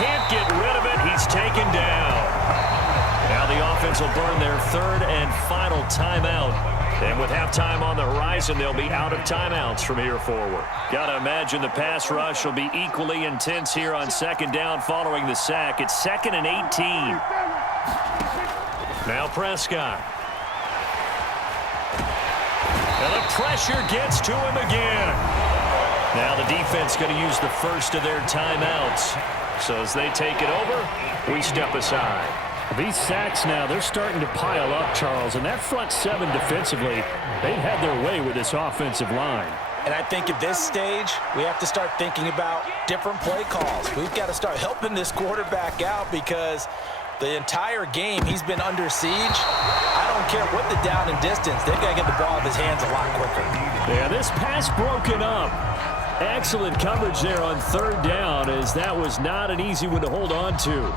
can't get rid of it. He's taken down. Now the offense will burn their third and final timeout. And with halftime on the horizon, they'll be out of timeouts from here forward. Got to imagine the pass rush will be equally intense here on second down following the sack. It's 2nd and 18. Now Prescott. And the pressure gets to him again. Now the defense going to use the first of their timeouts. So as they take it over, we step aside. These sacks now, they're starting to pile up, Charles. And that front seven defensively, they've had their way with this offensive line. And I think at this stage, we have to start thinking about different play calls. We've got to start helping this quarterback out because the entire game he's been under siege. I don't care what the down and distance. They've got to get the ball out of his hands a lot quicker. Yeah, this pass broken up. Excellent coverage there on third down, as that was not an easy one to hold on to.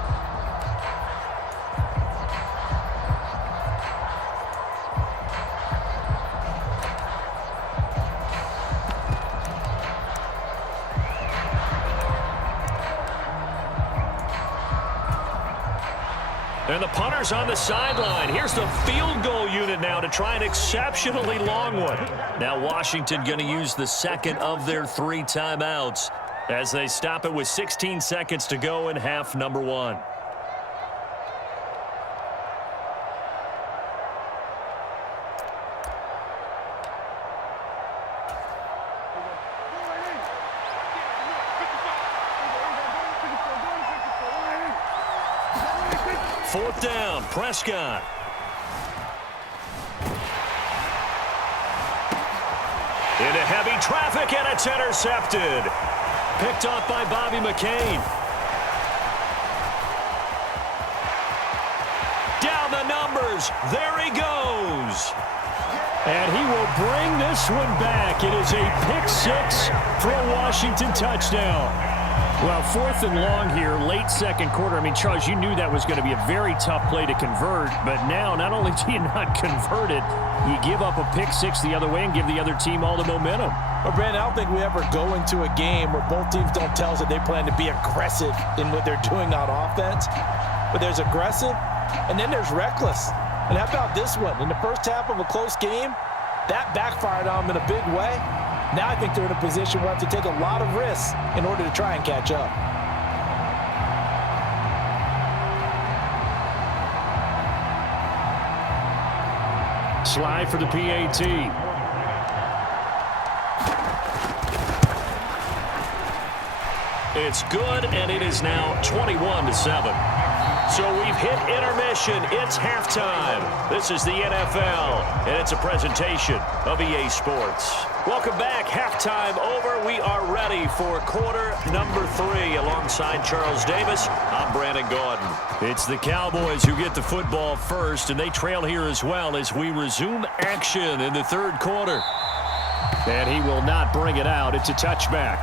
And the punter's on the sideline. Here's the field goal unit now to try an exceptionally long one. Now Washington going to use the second of their 3 timeouts as they stop it with 16 seconds to go in half number 1. Fourth down, Prescott. Into heavy traffic, and it's intercepted. Picked off by Bobby McCain. Down the numbers. There he goes. And he will bring this one back. It is a pick-6 for a Washington touchdown. Well, 4th and long here, late second quarter. I mean, Charles, you knew that was going to be a very tough play to convert, but now not only do you not convert it, you give up a pick-6 the other way and give the other team all the momentum. Well, Brandon, I don't think we ever go into a game where both teams don't tell us that they plan to be aggressive in what they're doing on offense. But there's aggressive, and then there's reckless. And how about this one? In the first half of a close game, that backfired on them in a big way. Now I think they're in a position where they have to take a lot of risks in order to try and catch up. Slide for the PAT. It's good, and it is now 21-7. So we've hit intermission. It's halftime. This is the NFL, and it's a presentation of EA Sports. Welcome back. Halftime over. We are ready for quarter number 3. Alongside Charles Davis, I'm Brandon Gordon. It's the Cowboys who get the football first, and they trail here as well as we resume action in the third quarter. And he will not bring it out. It's a touchback.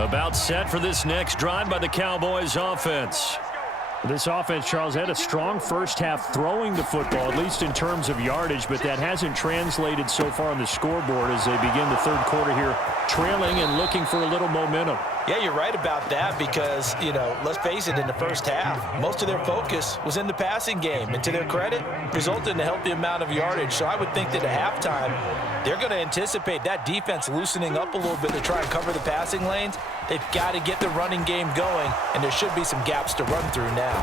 About set for this next drive by the Cowboys offense. This offense, Charles, had a strong first half throwing the football, at least in terms of yardage, but that hasn't translated so far on the scoreboard as they begin the third quarter here, trailing and looking for a little momentum. Yeah, you're right about that because, you know, let's face it, in the first half, most of their focus was in the passing game. And to their credit, resulted in a healthy amount of yardage. So I would think that at halftime, they're going to anticipate that defense loosening up a little bit to try and cover the passing lanes. They've got to get the running game going, and there should be some gaps to run through now.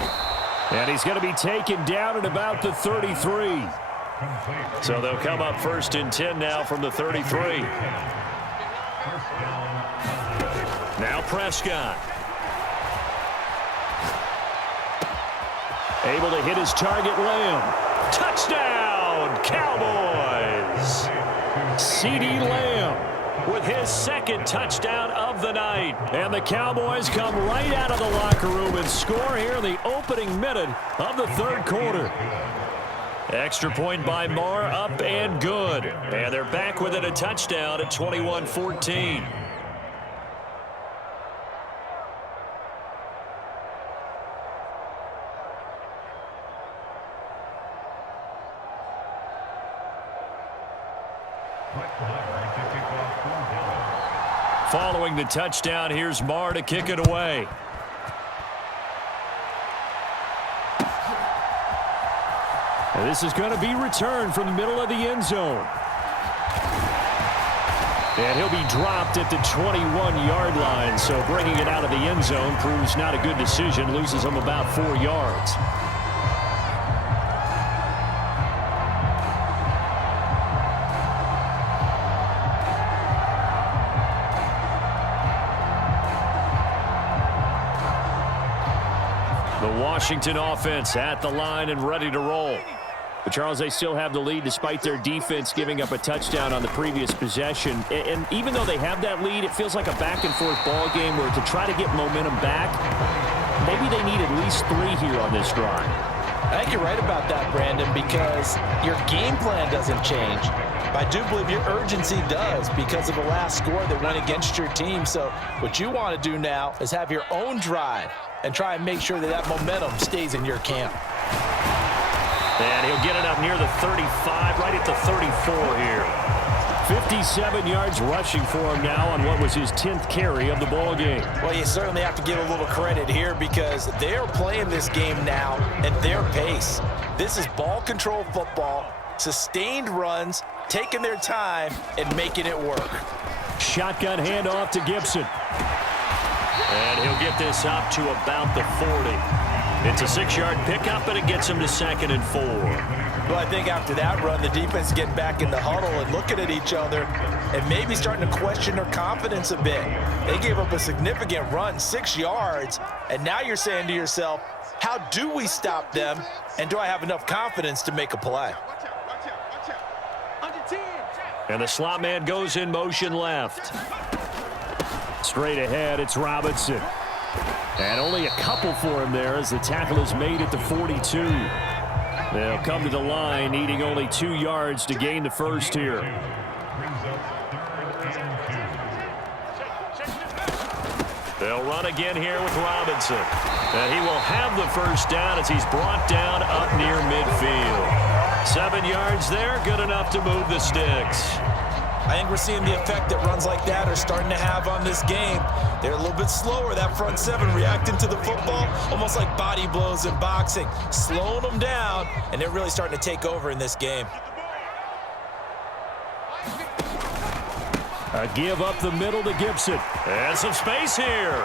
And he's going to be taken down at about the 33. So they'll come up 1st and 10 now from the 33. Now Prescott. Able to hit his target, Lamb. Touchdown, Cowboys! CeeDee Lamb with his second touchdown of the night. And the Cowboys come right out of the locker room and score here in the opening minute of the third quarter. Extra point by Marr, up and good. And they're back within a touchdown at 21-14. Following the touchdown, here's Marr to kick it away. And this is going to be returned from the middle of the end zone. And he'll be dropped at the 21-yard line, so bringing it out of the end zone proves not a good decision, loses him about 4 yards. The Washington offense at the line and ready to roll. But Charles, they still have the lead despite their defense giving up a touchdown on the previous possession. And even though they have that lead, it feels like a back-and-forth ball game where to try to get momentum back, maybe they need at least 3 here on this drive. I think you're right about that, Brandon, because your game plan doesn't change. But I do believe your urgency does because of the last score that went against your team. So what you want to do now is have your own drive and try and make sure that that momentum stays in your camp. And he'll get it up near the 35, right at the 34 here. 57 yards rushing for him now on what was his 10th carry of the ball game. Well, you certainly have to give a little credit here because they're playing this game now at their pace. This is ball control football, sustained runs, taking their time and making it work. Shotgun handoff to Gibson. And he'll get this up to about the 40. It's a 6-yard pickup, and it gets him to 2nd and 4. Well, I think after that run, the defense getting back in the huddle and looking at each other and maybe starting to question their confidence a bit. They gave up a significant run, 6 yards, and now you're saying to yourself, how do we stop them, and do I have enough confidence to make a play? And the slot man goes in motion left. Straight ahead, it's Robinson. And only a couple for him there as the tackle is made at the 42. They'll come to the line, needing only 2 yards to gain the first here. They'll run again here with Robinson. And he will have the first down as he's brought down up near midfield. 7 yards there, good enough to move the sticks. I think we're seeing the effect that runs like that are starting to have on this game. They're a little bit slower, that front seven reacting to the football, almost like body blows in boxing, slowing them down, and they're really starting to take over in this game. A give up the middle to Gibson. And some space here.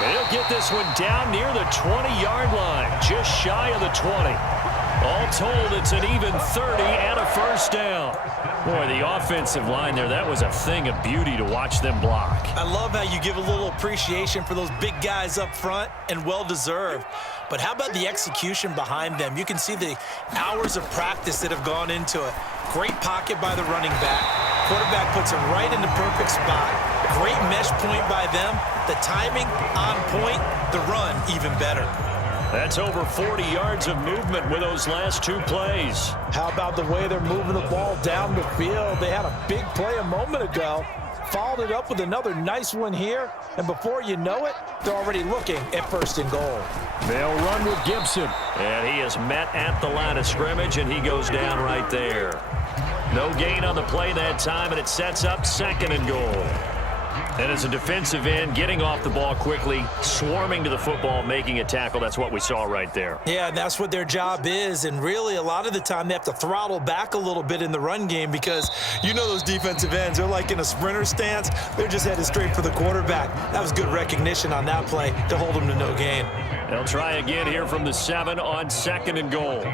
And he'll get this one down near the 20-yard line, just shy of the 20. All told, it's an even 30 and a first down. Boy, the offensive line there, that was a thing of beauty to watch them block. I love how you give a little appreciation for those big guys up front, and well-deserved. But how about the execution behind them? You can see the hours of practice that have gone into it. Great pocket by the running back. Quarterback puts it right in the perfect spot. Great mesh point by them. The timing on point. The run even better. That's over 40 yards of movement with those last 2 plays. How about the way they're moving the ball down the field? They had a big play a moment ago. Followed it up with another nice one here. And before you know it, they're already looking at 1st and goal. They'll run with Gibson. And he is met at the line of scrimmage, and he goes down right there. No gain on the play that time, and it sets up 2nd and goal. And as a defensive end, getting off the ball quickly, swarming to the football, making a tackle, that's what we saw right there. Yeah, that's what their job is. And really, a lot of the time, they have to throttle back a little bit in the run game because you know those defensive ends, they're like in a sprinter stance. They're just headed straight for the quarterback. That was good recognition on that play to hold them to no gain. They'll try again here from the 7 on 2nd and goal.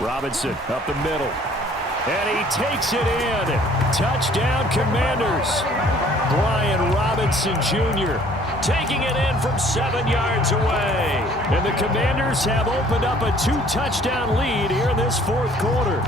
Robinson up the middle. And he takes it in. Touchdown, Commanders. Brian Robinson Jr. taking it in from 7 yards away. And the Commanders have opened up a 2-touchdown lead here in this fourth quarter.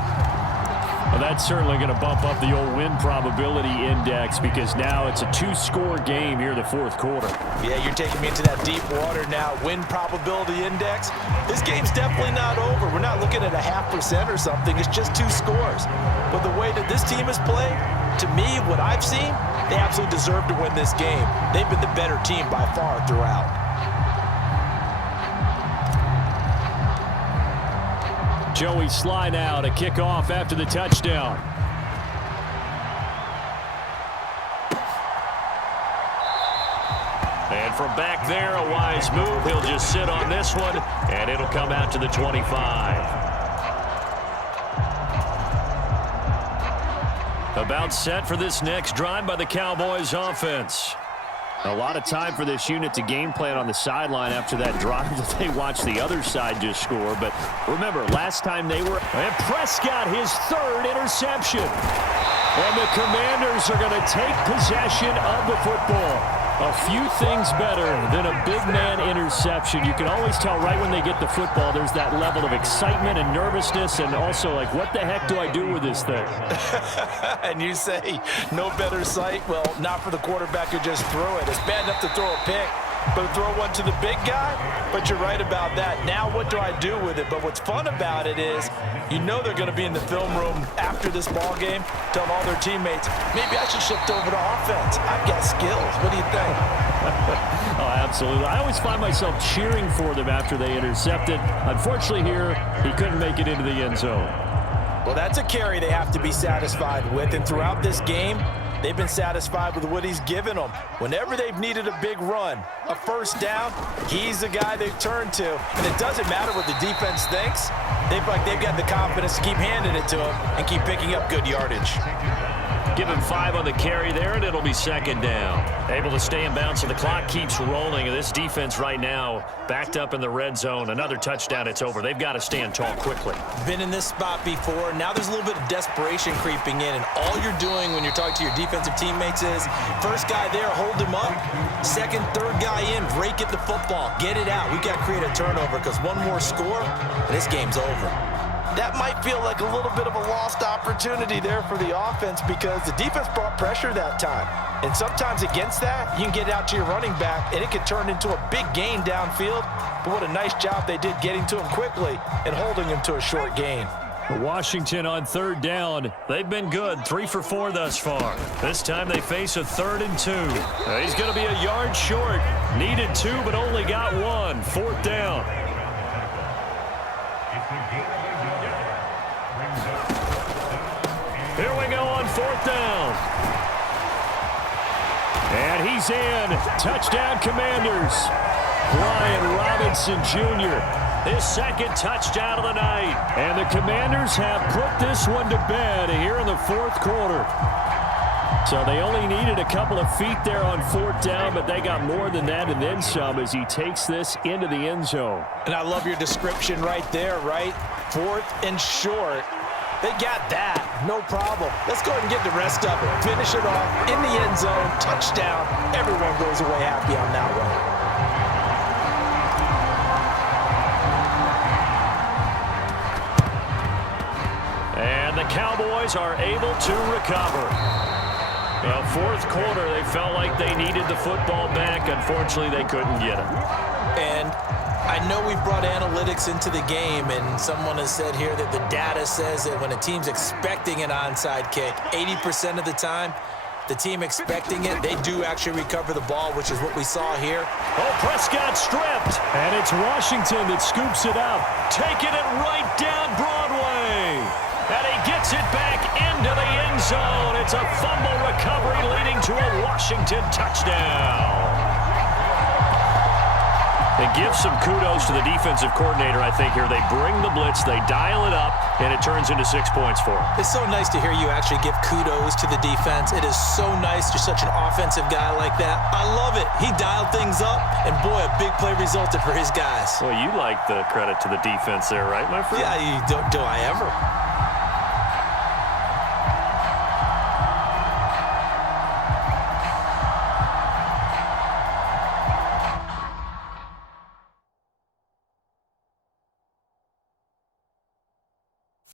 Well, that's certainly going to bump up the old win probability index because now it's a 2-score game here in the fourth quarter. Yeah, you're taking me into that deep water now. Win probability index. This game's definitely not over. We're not looking at a 0.5% or something. It's just 2 scores. But the way that this team has played, to me, what I've seen, they absolutely deserve to win this game. They've been the better team by far throughout. Joey Sly now to kick off after the touchdown. And from back there, a wise move. He'll just sit on this one, and it'll come out to the 25. About set for this next drive by the Cowboys offense. A lot of time for this unit to game plan on the sideline after that drive that they watched the other side just score. But remember, last time they were... And Prescott, his 3rd interception. And the Commanders are going to take possession of the football. A few things better than a big man interception. You can always tell right when they get the football, there's that level of excitement and nervousness and also like, what the heck do I do with this thing? And you say, no better sight? Well, not for the quarterback who just threw it. It's bad enough to throw a pick, but throw one to the big guy? But you're right about that. Now what do I do with it? But what's fun about it is, you know they're going to be in the film room after this ball game, telling all their teammates, maybe I should shift over to offense. I've got skills. What do you think? Oh, absolutely. I always find myself cheering for them after they intercepted. Unfortunately here, he couldn't make it into the end zone. Well, that's a carry they have to be satisfied with. And throughout this game, they've been satisfied with what he's given them. Whenever they've needed a big run, a first down, he's the guy they've turned to. And it doesn't matter what the defense thinks. They've got the confidence to keep handing it to him and keep picking up good yardage. Give him 5 on the carry there, and it'll be 2nd down. Able to stay in bounds, so the clock keeps rolling. And this defense right now backed up in the red zone. Another touchdown, it's over. They've got to stand tall quickly. Been in this spot before. Now there's a little bit of desperation creeping in, and all you're doing when you're talking to your defensive teammates is, first guy there, hold him up. Second, third guy in, break at the football. Get it out. We've got to create a turnover because one more score, and this game's over. That might feel like a little bit of a lost opportunity there for the offense because the defense brought pressure that time. And sometimes against that, you can get out to your running back, and it can turn into a big gain downfield. But what a nice job they did getting to him quickly and holding him to a short gain. Washington on 3rd down. They've been good, 3 for 4 thus far. This time they face a 3rd and 2. He's going to be a yard short. Needed 2, but only got 1. 4th down. Here we go on 4th down. And he's in. Touchdown, Commanders. Brian Robinson Jr. His 2nd touchdown of the night. And the Commanders have put this one to bed here in the 4th quarter. So they only needed a couple of feet there on 4th down, but they got more than that and then some as he takes this into the end zone. And I love your description right there, right? 4th and short. They got that. No problem. Let's go ahead and get the rest of it. Finish it off in the end zone. Touchdown. Everyone goes away happy on that one. And the Cowboys are able to recover. Well, 4th quarter, they felt like they needed the football back. Unfortunately, they couldn't get it. And I know we've brought analytics into the game, and someone has said here that the data says that when a team's expecting an onside kick, 80% of the time, the team expecting it, they do actually recover the ball, which is what we saw here. Oh, Prescott stripped. And it's Washington that scoops it up. Taking it right down Broadway. And he gets it back into the end zone. It's a fumble recovery leading to a Washington touchdown. They give some kudos to the defensive coordinator, I think, here. They bring the blitz, they dial it up, and it turns into 6 points for them. It's so nice to hear you actually give kudos to the defense. It is so nice. You're such an offensive guy like that. I love it. He dialed things up, and boy, a big play resulted for his guys. Well, you like the credit to the defense there, right, my friend? Yeah, do I ever?